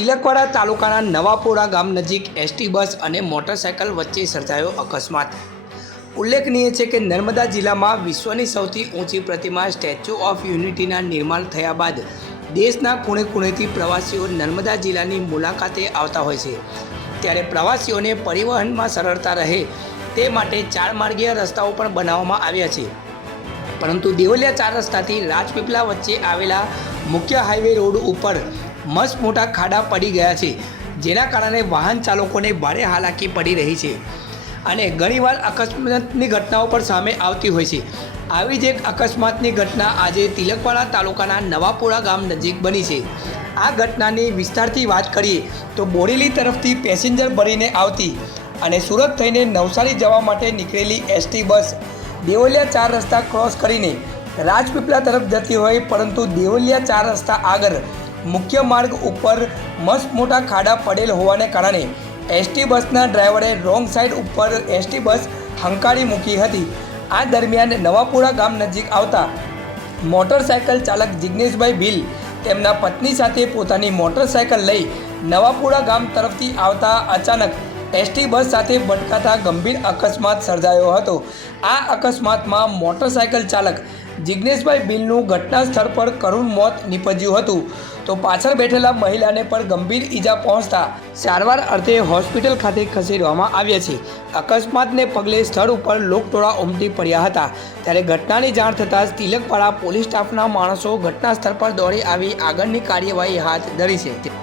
તિલકવાડા તાલુકાના નવાપોરા ગામ નજીક એસટી બસ અને મોટરસાયકલ વચ્ચે સર્જાયો અકસ્માત. ઉલ્લેખનીય છે કે નર્મદા જિલ્લામાં વિશ્વની સૌથી ઊંચી પ્રતિમા સ્ટેચ્યુ ઓફ યુનિટીના નિર્માણ થયા બાદ દેશના ખૂણે ખૂણેથી પ્રવાસીઓ નર્મદા જિલ્લાની મુલાકાતે આવતા હોય છે. ત્યારે પ્રવાસીઓને પરિવહનમાં સરળતા રહે તે માટે ચાર માર્ગીય રસ્તાઓ પણ બનાવવામાં આવ્યા છે. પરંતુ દેવલિયા ચાર રસ્તાથી રાજપીપળા વચ્ચે આવેલા મુખ્ય હાઈવે રોડ ઉપર મસ્ત મોટા ખાડા પડી ગયા છે, જેના કારણે વાહન ચાલકોને ભારે હાલાકી પડી રહી છે. અને ઘણીવાર અકસ્માતની ઘટનાઓ પણ સામે આવતી હોય છે. આવી જ એક અકસ્માતની ઘટના આજે તિલકવાડા તાલુકાના નવાપુરા ગામ નજીક બની છે. આ ઘટનાની વિસ્તારથી વાત કરીએ, તો બોરેલી તરફથી પેસેન્જર ભરીને આવતી અને સુરત થઈને નવસારી જવા માટે નીકળેલી એસટી બસ દેવલિયા ચાર રસ્તા ક્રોસ કરીને રાજપીપળા તરફ જતી હોય, પરંતુ દેવલિયા ચાર રસ્તા આગળ મુખ્ય માર્ગ ઉપર મસ્ત મોટા ખાડા પડેલ હોવાને કારણે એસટી બસના ડ્રાઈવરે રોંગ સાઈડ ઉપર એસટી બસ હંકારી મૂકી હતી. આ દરમિયાન નવાપુરા ગામ નજીક આવતા મોટરસાયકલ ચાલક જિજ્ઞેશભાઈ ભીલ તેમના પત્ની સાથે પોતાની મોટરસાયકલ લઈ નવાપુરા ગામ તરફથી આવતા અચાનક એસટી બસ સાથે ભટકાતા ગંભીર અકસ્માત સર્જાયો હતો. આ અકસ્માતમાં મોટરસાયકલ ચાલક જિજ્ઞેશભાઈ બિલનું ઘટના સ્થળ પર કરુણ મોત નીપજ્યું હતું. તો પાછળ બેઠેલા મહિલાને પણ ગંભીર ઈજા પહોંચતા સારવાર અર્થે હોસ્પિટલ ખાતે ખસેડવામાં આવ્યા છે. અકસ્માતને પગલે સ્થળ ઉપર લોકટોળા ઉમટી પડ્યા હતા. ત્યારે ઘટનાની જાણ થતાં જ તિલકપાડા પોલીસ સ્ટાફના માણસો ઘટના સ્થળ પર દોડી આવી આગળની કાર્યવાહી હાથ ધરી છે.